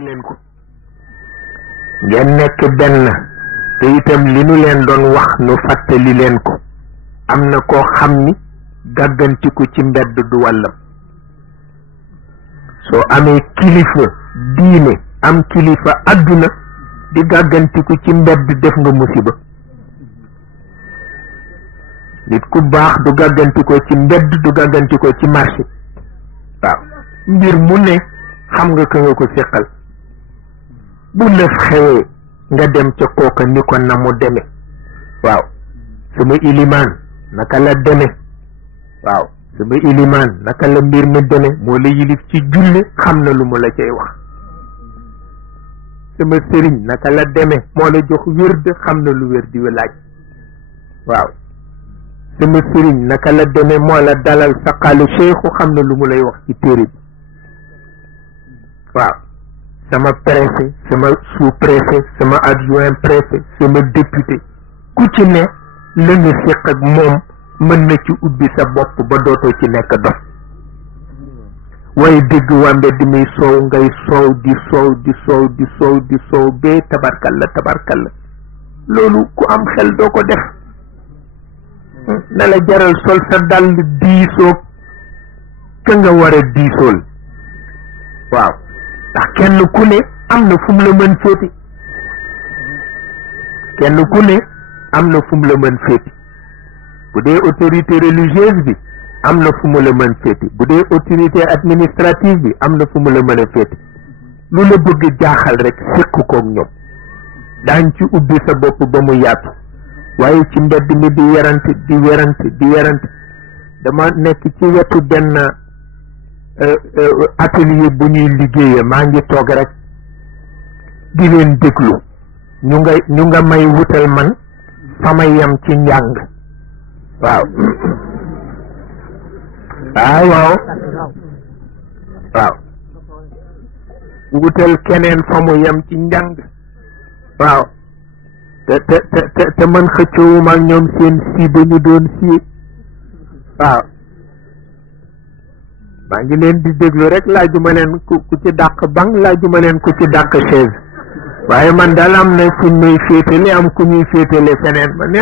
leen ko ngeen nekk benn te itam li nu leen doon wax nu fàttali leen ko am na koo xam ni gàggantiku ci mbedd du wàllam soo amee kilifa diine am kilifa àdduna di gàggantiku ci mbedd def nga musiba nit ku baax du gàggantikoo ci mbedd du gàggantikoo ci marché waaw mbir mu ne xam nga ka nga ko séqal bu lëf xewee nga dem ca kooka ni ko na mu deme waaw sama ilimaan naka la deme waaw sama ilimaan naka la mbir mi deme moo la yilif ci julli xam na lu mu la cay wax sama sëriñ naka la deme moo la jox wérd xam na lu wérd wi laaj waaw sama sëriñ naka la deme moo la dalal sa xaalu cheikhu xam na lu mu lay wax ci téere bi waaw sama préfet sama sous-préfet sama adjoint préfet sama député ku ci ne la nga séq ak moom mën na ci ubbi sa bopp ba dootoo ci nekk dof waaye dégg waa mbedd mi soow ngay soow di soow di soow di soow di soow bee tabarkalla loolu ku am xel doo ko def na la jaral sol sa dàll diisoo ka nga war a diisool waaw ndax kenn ku ne am na fu mu la mën féeti kenn ku ne am na fu mu la mën féeti bu dee autorité religieuse bi am na fu mu la mën féeti bu dee autorité administrative bi am na fu mu la mën a féeti lu la bëgg jaaxal rek séq koog ñoom daañ ci ubbi sa bopp ba mu yaatu waaye ci mbedd mi di werante dama nekk ci wetu benn atelier bu ñuy liggéeyee maa ngi toog rek di leen déglu ñu nga may wutal man fa ma yem ci njàng waaw waaw wutal keneen fa mu yem ci njàng waaw te man xëccoowuma ak ñoom seen si ba ñu doon si waaw maa ngi leen di déglu rek laajuma leen ku ci dàq banc laajuma leen ku ci dàq chaise waaye man daal am na fu ñuy féetale am ku ñuy féetale feneen ma ne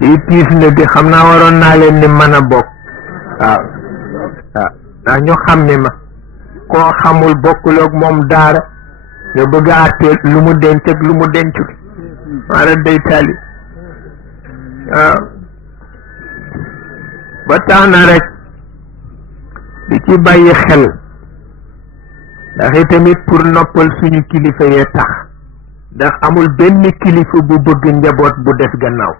lii tiis na di xam naa waroon naa leen ni mën a bokk waaw ndax ñu xam ne ma koo xamul bokkuloog moom daara nga bëgg a àttee lu mu denc ak lu mu dencut maara day taali waaw ba tax na rek di ci bàyyi xel ndax itamit pour noppal suñu kilifa yee tax ndax amul benn kilifa bu bëgg njaboot bu des gannaaw